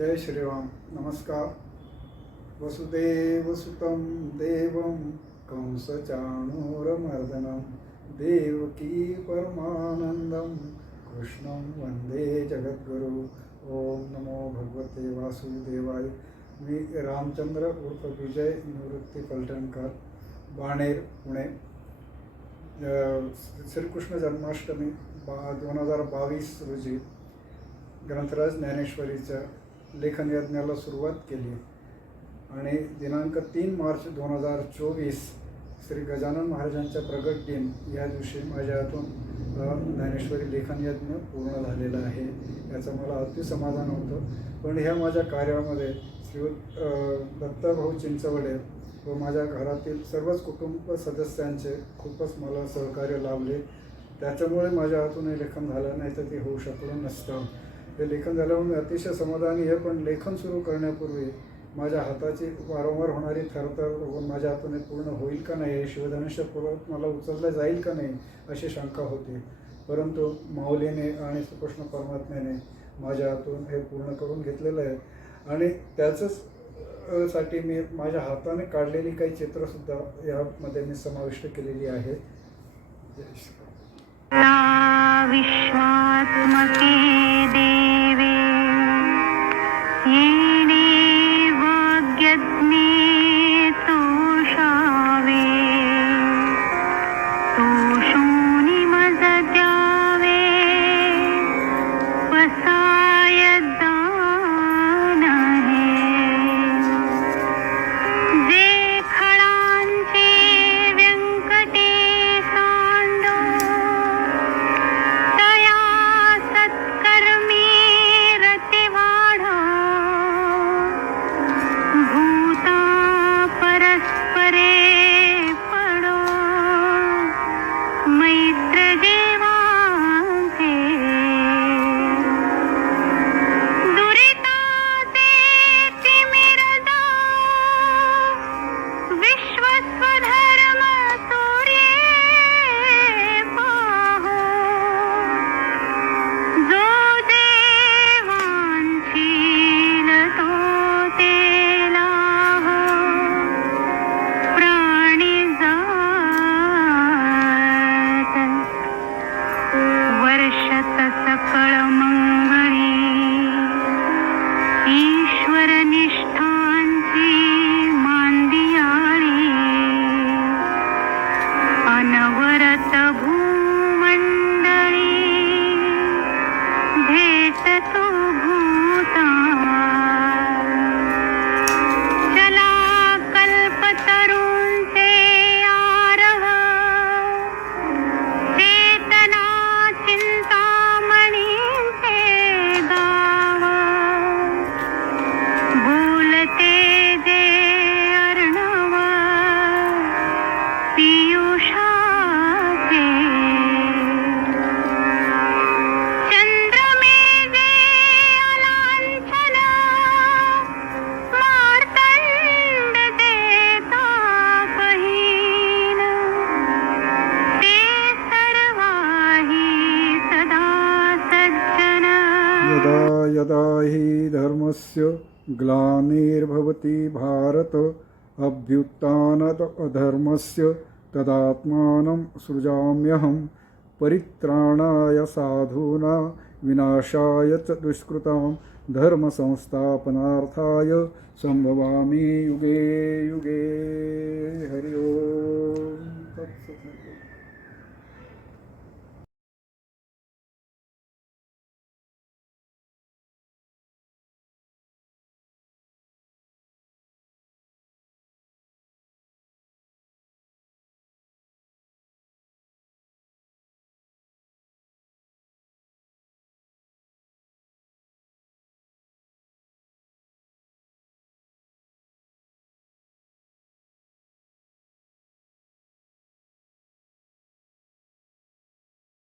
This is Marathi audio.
जय श्रीराम नमस्कार. वसुदेवसुतं देवं कंसचाणूरमर्दनं देवकी परमानन्दं कृष्णं वन्दे जगद्गुरु. ओम नमो भगवते वासुदेवाय. मी रामचंद्र उर्फ विजय निवृत्ती पलटणकर बाणेर पुणे. श्रीकृष्ण जन्माष्टमी बा दोन हजार बावीस रोजी ग्रंथराज ज्ञानेश्वरीच्या लेखन यज्ञाला सुरुवात केली. आणि दिनांक तीन मार्च दोन हजार चोवीस श्री गजानन महाराजांच्या प्रगट दिन या दिवशी माझ्या हातून ज्ञानेश्वरी लेखन यज्ञ पूर्ण झालेला आहे. याचं मला अति समाधान होतं. पण ह्या माझ्या कार्यामध्ये श्री दत्ताभाऊ चिंचवडे व माझ्या घरातील सर्वच कुटुंब सदस्यांचे खूपच मला सहकार्य लाभले. त्याच्यामुळे माझ्या हातून हे लेखन झालं नाही तर ते होऊ शकलं नसतं. हे लेखन झाल्यामुळे मी अतिशय समाधानी आहे पण लेखन सुरू करण्यापूर्वी माझ्या हाताची वारंवार होणारी थरथर माझ्या हातून हे पूर्ण होईल का नाही शिवधनुष्यपूर्वक मला उचललं जाईल का नाही अशी शंका होती. परंतु माऊलीने आणि श्रीकृष्ण परमात्म्याने माझ्या हातून हे पूर्ण करून घेतलेलं आहे. आणि त्याचंच साठी मी माझ्या हाताने काढलेली काही चित्रसुद्धा यामध्ये मी समाविष्ट केलेली आहे. यदा हि धर्मस्य ग्लानिर्भवति भारत अभ्युत्थानद अधर्मस्य तदात्मानं सृजाम्यहं परित्राणाय साधूना विनाशाय च दुष्कृतां धर्मसंस्थापनार्थाय सम्भवामि युगे युगे।